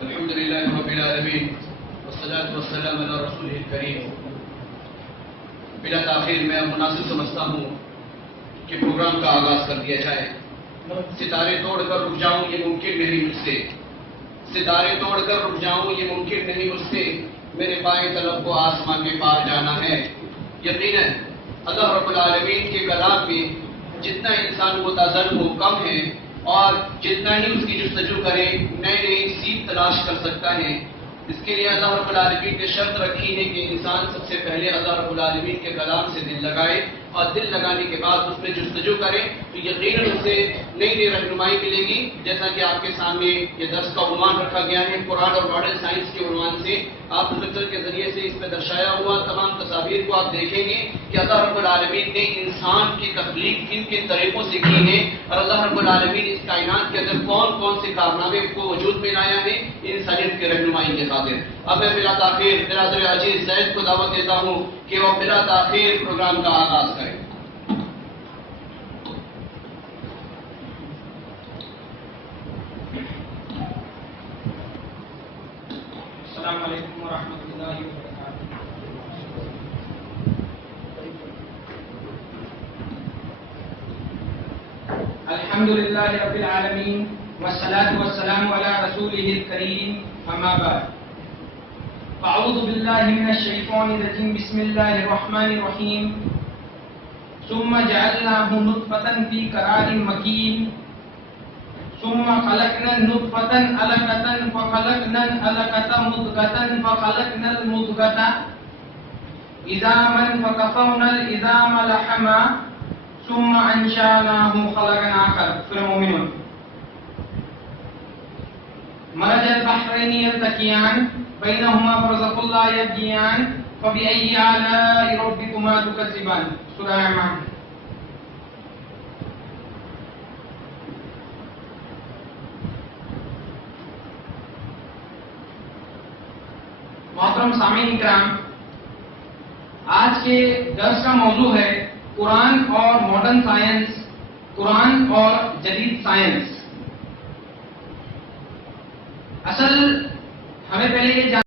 الحمد للہ رب العالمین والصلاة والسلام علی رسولہ الکریم۔ بلا تاخیر میں اب مناسب سمجھتا ہوں کہ پروگرام کا آغاز کر دیا جائے۔ ستارے توڑ کر رک جاؤں یہ ممکن نہیں مجھ سے، ستارے توڑ کر رک جاؤں یہ ممکن نہیں مجھ سے، میرے بائیں طلب کو آسمان کے پار جانا ہے۔ یقیناً اللہ رب العالمین کے کلام میں جتنا انسان متزن ہو کم ہے، اور جتنا ہی اس کی جستجو کرے نئے نئے سیکھ تلاش کر سکتا ہے۔ اس کے لیے اللہ رب العالمین نے شرط رکھی ہے کہ انسان سب سے پہلے اللہ رب العالمین کے کلام سے دل لگائے، اور دل لگانے کے بعد اس میں جستجو کرے تو یقیناً اسے نئی نئی رہنمائی ملے گی۔ جیسا کہ آپ کے سامنے یہ درس کا عنوان رکھا گیا ہے، قرآن اور ماڈرن سائنس کے عنوان سے آپ پروجیکٹر کے ذریعے سے اس میں درشایا ہوا تمام تصاویر کو آپ دیکھیں گے کہ اللہ رب العالمین نے انسان کی تخلیق کن کن طریقوں سے کی ہے، اور اللہ رب العالمین اس کائنات کے اندر کون کون سے کارنامے کو وجود میں لایا ہے انسانیت کی رہنمائی کے خاطر۔ اب میں بلا تاخیر برادر عزیز زید کو دعوت دیتا ہوں کہ وہ بلا تاخیر پروگرام کا آغاز کریں۔ السلام علیکم ورحمۃ اللہ وبرکاتہ۔ الحمد للہ رب العالمین والصلاة والسلام علی رسولہ الکریم، اما بعد فاعوذ باللہ من الشیطان الرجیم، بسم اللہ الرحمن الرحیم۔ ثم جعلناہ نطفۃ فی قرار مکین، ثم خلقنا النطفة علقة فخلقنا العلقة مضغة فخلقنا المضغة عظاما فكسونا العظام لحما ثم أنشأناه خلقا آخر۔ سورہ مومنون۔ مرج البحرين يلتقيان بينهما برزخ لا يبغيان فبأي آلاء ربكما تكذبان۔ سورہ اعراف۔ محترم سامعین کرام، آج کے درس کا موضوع ہے قرآن اور ماڈرن سائنس، قرآن اور جدید سائنس۔ اصل ہمیں پہلے یہ